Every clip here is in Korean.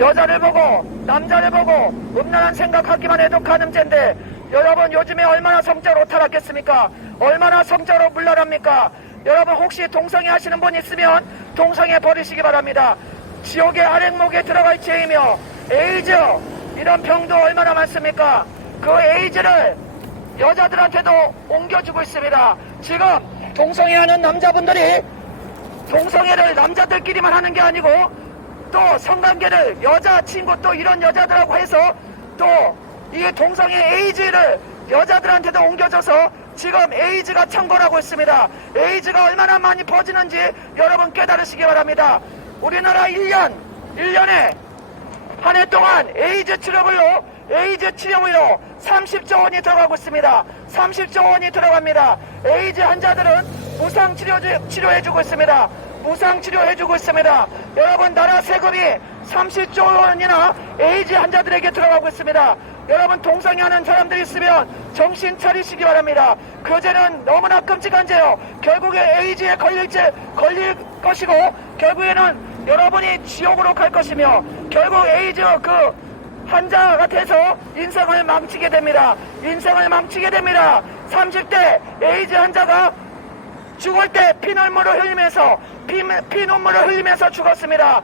여자를 보고 남자를 보고 음란한 생각하기만 해도 가늠죄인데 여러분 요즘에 얼마나 성적으로 타락했습니까? 얼마나 성적으로 물러납니까? 여러분 혹시 동성애 하시는 분 있으면 동성애 버리시기 바랍니다. 지옥의 아랫목에 들어갈 죄이며 에이즈 이런 병도 얼마나 많습니까? 그 에이즈를 여자들한테도 옮겨주고 있습니다. 지금 동성애 하는 남자분들이 동성애를 남자들끼리만 하는 게 아니고 또 성관계를 여자친구 또 이런 여자들하고 해서 또 이 동성애 에이즈를 여자들한테도 옮겨줘서 지금 에이즈가 창궐하고 있습니다. 에이즈가 얼마나 많이 퍼지는지 여러분 깨달으시기 바랍니다. 우리나라 1년에 한 해 동안 에이즈 치료비로 에이즈 치료비로 30조 원이 들어가고 있습니다. 30조 원이 들어갑니다. 에이즈 환자들은 무상 치료해주고 있습니다. 무상 치료해주고 있습니다. 여러분 나라 세금이 30조 원이나 에이즈 환자들에게 들어가고 있습니다. 여러분 동성애 하는 사람들이 있으면 정신 차리시기 바랍니다. 그 죄는 너무나 끔찍한 죄요. 결국에 에이즈에 걸릴 것이고 결국에는 여러분이 지옥으로 갈 것이며 결국 에이즈 그 환자가 돼서 인생을 망치게 됩니다. 인생을 망치게 됩니다. 30대 에이즈 환자가 죽을 때 피눈물을 흘리면서 죽었습니다.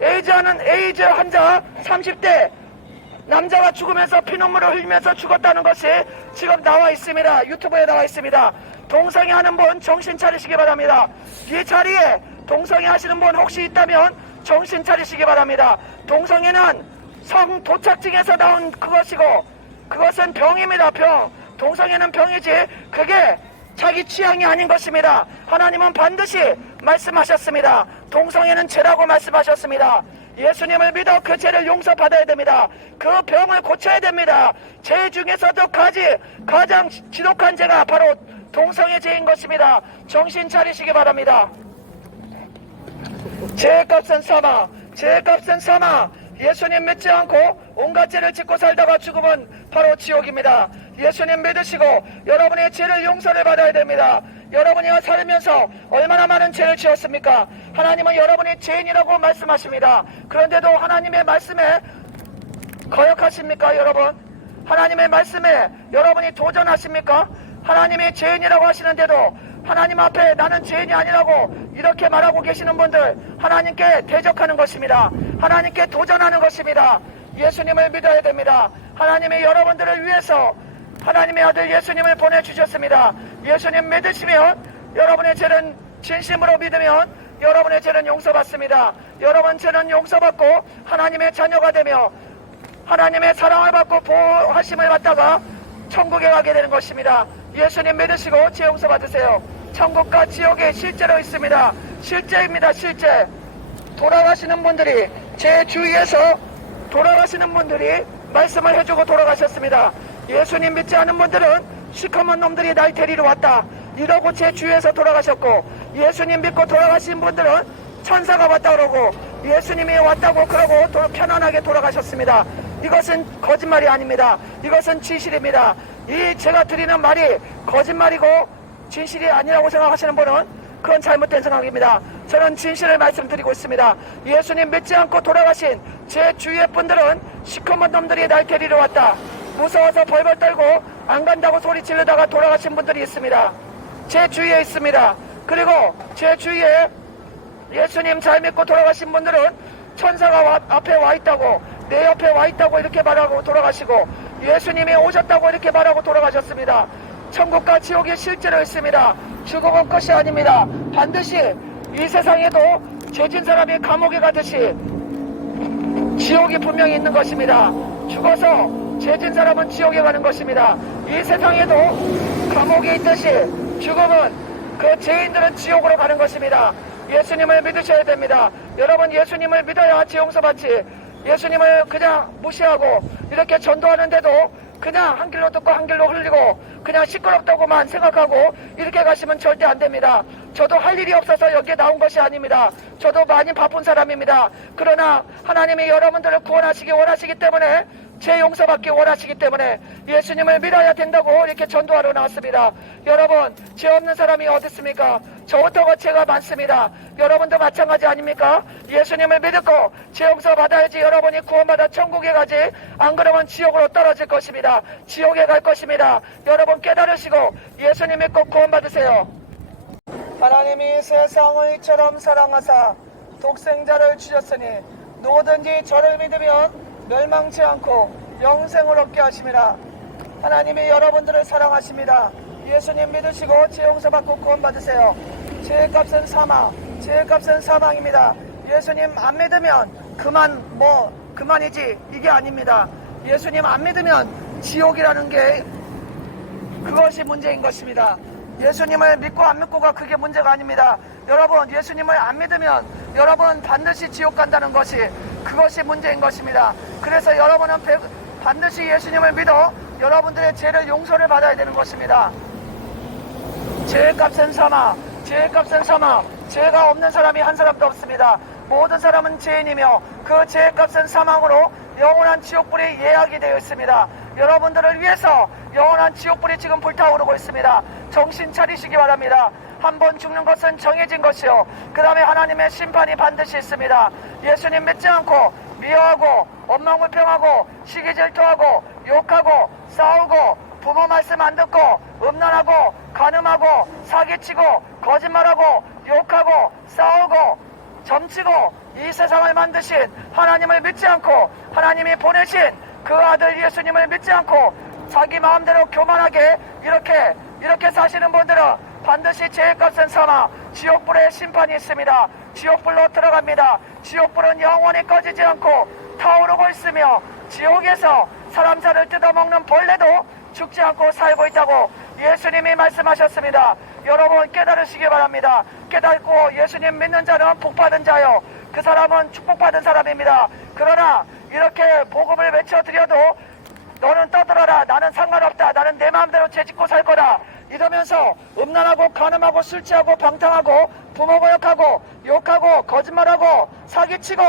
에이즈 환자 30대 남자가 죽으면서 피눈물을 흘리면서 죽었다는 것이 지금 나와 있습니다. 유튜브에 나와 있습니다. 동성애 하는 분 정신 차리시기 바랍니다. 이 자리에 동성애 하시는 분 혹시 있다면 정신 차리시기 바랍니다. 동성애는 성 도착증에서 나온 그것이고 그것은 병입니다. 병. 동성애는 병이지 그게 자기 취향이 아닌 것입니다. 하나님은 반드시 말씀하셨습니다. 동성애는 죄라고 말씀하셨습니다. 예수님을 믿어 그 죄를 용서받아야 됩니다. 그 병을 고쳐야 됩니다. 죄 중에서도 가장 지독한 죄가 바로 동성애 죄인 것입니다. 정신 차리시기 바랍니다. 죄값은 사망. 예수님 믿지 않고 온갖 죄를 짓고 살다가 죽으면 바로 지옥입니다. 예수님 믿으시고 여러분의 죄를 용서를 받아야 됩니다. 여러분이 살면서 얼마나 많은 죄를 지었습니까? 하나님은 여러분이 죄인이라고 말씀하십니다. 그런데도 하나님의 말씀에 거역하십니까 여러분? 하나님의 말씀에 여러분이 도전하십니까? 하나님이 죄인이라고 하시는데도 하나님 앞에 나는 죄인이 아니라고 이렇게 말하고 계시는 분들 하나님께 대적하는 것입니다. 하나님께 도전하는 것입니다. 예수님을 믿어야 됩니다. 하나님이 여러분들을 위해서 하나님의 아들 예수님을 보내주셨습니다. 예수님 믿으시면 여러분의 죄는 진심으로 믿으면 여러분의 죄는 용서받습니다. 여러분 죄는 용서받고 하나님의 자녀가 되며 하나님의 사랑을 받고 보호하심을 받다가 천국에 가게 되는 것입니다. 예수님 믿으시고 죄 용서 받으세요. 천국과 지옥에 실제로 있습니다. 실제입니다. 실제. 돌아가시는 분들이 제 주위에서 돌아가시는 분들이 말씀을 해주고 돌아가셨습니다. 예수님 믿지 않은 분들은 시커먼 놈들이 날 데리러 왔다 이러고 제 주위에서 돌아가셨고 예수님 믿고 돌아가신 분들은 천사가 왔다 그러고 예수님이 왔다고 그러고 편안하게 돌아가셨습니다. 이것은 거짓말이 아닙니다. 이것은 진실입니다. 이 제가 드리는 말이 거짓말이고 진실이 아니라고 생각하시는 분은 그건 잘못된 생각입니다. 저는 진실을 말씀드리고 있습니다. 예수님 믿지 않고 돌아가신 제 주위의 분들은 시커먼 놈들이 날 데리러 왔다 무서워서 벌벌 떨고 안 간다고 소리 지르다가 돌아가신 분들이 있습니다. 제 주위에 있습니다. 그리고 제 주위에 예수님 잘 믿고 돌아가신 분들은 천사가 앞에 와 있다고 내 옆에 와 있다고 이렇게 말하고 돌아가시고 예수님이 오셨다고 이렇게 말하고 돌아가셨습니다. 천국과 지옥이 실제로 있습니다. 죽음은 끝이 아닙니다. 반드시 이 세상에도 죄진 사람이 감옥에 가듯이 지옥이 분명히 있는 것입니다. 죽어서 죄진 사람은 지옥에 가는 것입니다. 이 세상에도 감옥에 있듯이 죽음은 그 죄인들은 지옥으로 가는 것입니다. 예수님을 믿으셔야 됩니다. 여러분 예수님을 믿어야 죄 용서받지 예수님을 그냥 무시하고 이렇게 전도하는데도 그냥 한 길로 듣고 한 길로 흘리고 그냥 시끄럽다고만 생각하고 이렇게 가시면 절대 안 됩니다. 저도 할 일이 없어서 여기에 나온 것이 아닙니다. 저도 많이 바쁜 사람입니다. 그러나 하나님이 여러분들을 구원하시기 원하시기 때문에 죄 용서받기 원하시기 때문에 예수님을 믿어야 된다고 이렇게 전도하러 나왔습니다. 여러분 죄 없는 사람이 어디 있습니까? 저부터가 죄가 많습니다. 여러분도 마찬가지 아닙니까? 예수님을 믿고 죄 용서 받아야지 여러분이 구원받아 천국에 가지, 안 그러면 지옥으로 떨어질 것입니다. 지옥에 갈 것입니다. 여러분 깨달으시고 예수님 믿고 구원받으세요. 하나님이 세상을 이처럼 사랑하사 독생자를 주셨으니 누구든지 저를 믿으면 멸망치 않고 영생을 얻게 하심이라. 하나님이 여러분들을 사랑하십니다. 예수님 믿으시고 죄 용서받고 구원받으세요. 죄값은 사망, 죄값은 사망입니다. 예수님 안 믿으면 그만이지, 이게 아닙니다. 예수님 안 믿으면 지옥이라는 게 그것이 문제인 것입니다. 예수님을 믿고 안 믿고가 그게 문제가 아닙니다. 여러분, 예수님을 안 믿으면 여러분 반드시 지옥 간다는 그것이 문제인 것입니다. 그래서 여러분은 반드시 예수님을 믿어 여러분들의 죄를 용서를 받아야 되는 것입니다. 죄값은 사망, 죄값은 사망. 죄가 없는 사람이 한 사람도 없습니다. 모든 사람은 죄인이며 그 죄값은 사망으로 영원한 지옥불이 예약이 되어 있습니다. 여러분들을 위해서 영원한 지옥불이 지금 불타오르고 있습니다. 정신 차리시기 바랍니다. 한 번 죽는 것은 정해진 것이요, 그 다음에 하나님의 심판이 반드시 있습니다. 예수님 믿지 않고 미워하고 원망불평하고 시기질투하고 욕하고 싸우고 부모 말씀 안 듣고 음란하고 간음하고 사기치고 거짓말하고 욕하고 싸우고 점치고 이 세상을 만드신 하나님을 믿지 않고 하나님이 보내신 그 아들 예수님을 믿지 않고 자기 마음대로 교만하게 이렇게 사시는 분들은 반드시 죄값은 사망, 지옥불의 심판이 있습니다. 지옥불로 들어갑니다. 지옥불은 영원히 꺼지지 않고 타오르고 있으며 지옥에서 사람 살을 뜯어먹는 벌레도 죽지 않고 살고 있다고 예수님이 말씀하셨습니다. 여러분 깨달으시기 바랍니다. 깨닫고 예수님 믿는 자는 복받은 자요, 그 사람은 축복받은 사람입니다. 그러나 이렇게 복음을 외쳐드려도 너는 떠들어라, 나는 상관없다, 나는 내 마음대로 죄짓고 살 거다 이러면서 음란하고 간음하고 술 취하고 방탕하고 부모 거역하고 욕하고 거짓말하고 사기치고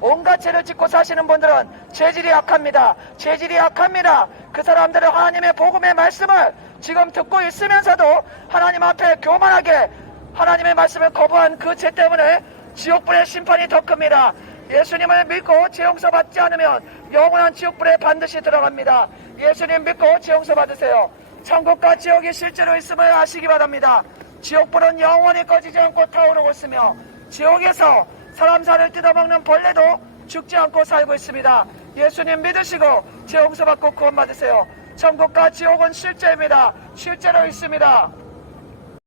온갖 죄를 짓고 사시는 분들은 죄질이 약합니다. 죄질이 약합니다. 그 사람들은 하나님의 복음의 말씀을 지금 듣고 있으면서도 하나님 앞에 교만하게 하나님의 말씀을 거부한 그 죄 때문에 지옥불의 심판이 더 큽니다. 예수님을 믿고 죄 용서 받지 않으면 영원한 지옥불에 반드시 들어갑니다. 예수님 믿고 죄 용서 받으세요. 천국과 지옥이 실제로 있음을 아시기 바랍니다. 지옥불은 영원히 꺼지지 않고 타오르고 있으며 지옥에서 사람 살을 뜯어먹는 벌레도 죽지 않고 살고 있습니다. 예수님 믿으시고 죄 용서 받고 구원받으세요. 천국과 지옥은 실제입니다. 실제로 있습니다.